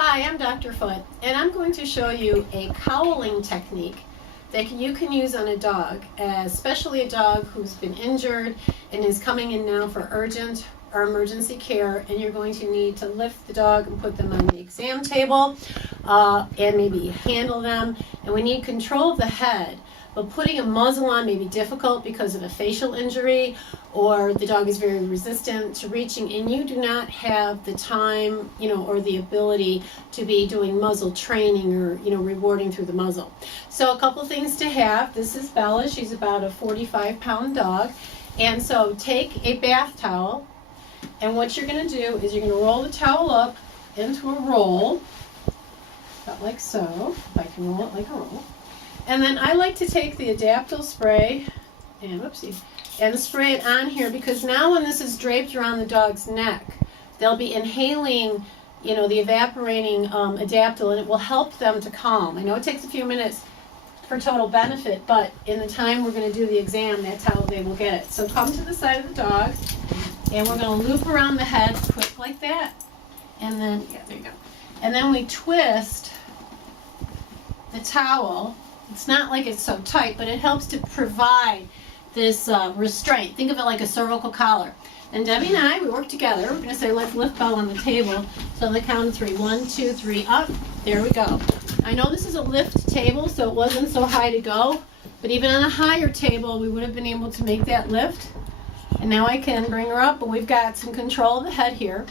Hi, I'm Dr. Foote, and I'm going to show you a cowling technique that you can use on a dog, especially a dog who's been injured and is coming in now for urgent or emergency care, and you're going to need to lift the dog and put them on the exam table and maybe handle them, and we need control of the head. But putting a muzzle on may be difficult because of a facial injury, or the dog is very resistant to reaching, and you do not have the time, or the ability to be doing muzzle training or, rewarding through the muzzle. So a couple things to have. This is Bella. She's about a 45-pound dog. And so take a bath towel, and what you're going to do is you're going to roll the towel up into a roll, about like so, if I can roll it like a roll. And then I like to take the Adaptil spray and spray it on here, because now when this is draped around the dog's neck, they'll be inhaling, the evaporating Adaptil, and it will help them to calm. I know it takes a few minutes for total benefit, but in the time we're going to do the exam, that's how they will get it. So come to the side of the dog, and we're going to loop around the head quick like that, and then, there you go. And then we twist the towel. It's not like it's so tight, but it helps to provide this restraint. Think of it like a cervical collar. And Debbie and I, we work together. We're going to say, let's lift Bella on the table. So on the count of 3. 1, 2, 3, up. There we go. I know this is a lift table, so it wasn't so high to go. But even on a higher table, we would have been able to make that lift. And now I can bring her up, but we've got some control of the head here.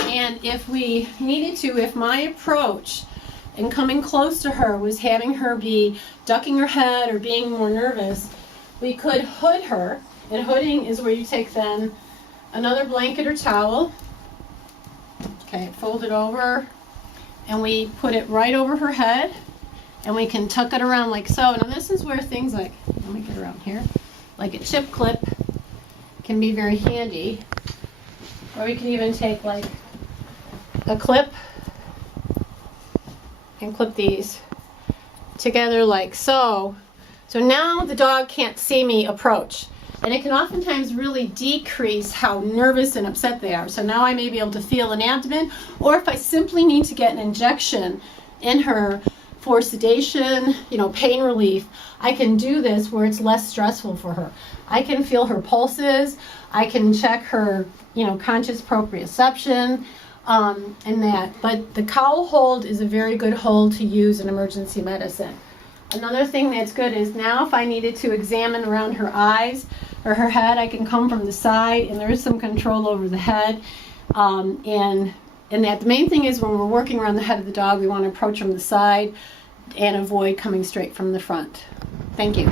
And if we needed to, if my approach and coming close to her was having her be ducking her head or being more nervous, we could hood her. And hooding is where you take then another blanket or towel, fold it over, and we put it right over her head, and we can tuck it around like so. Now this is where things like, let me get around here, like a chip clip can be very handy. Or we can even take like a clip and clip these together like so. So now the dog can't see me approach. And it can oftentimes really decrease how nervous and upset they are. So now I may be able to feel an abdomen, or if I simply need to get an injection in her for sedation, pain relief, I can do this where it's less stressful for her. I can feel her pulses, I can check her, conscious proprioception, and that. But the cowl hold is a very good hold to use in emergency medicine. Another thing that's good is now if I needed to examine around her eyes or her head, I can come from the side, and there is some control over the head. And that the main thing is when we're working around the head of the dog, we want to approach from the side and avoid coming straight from the front. Thank you.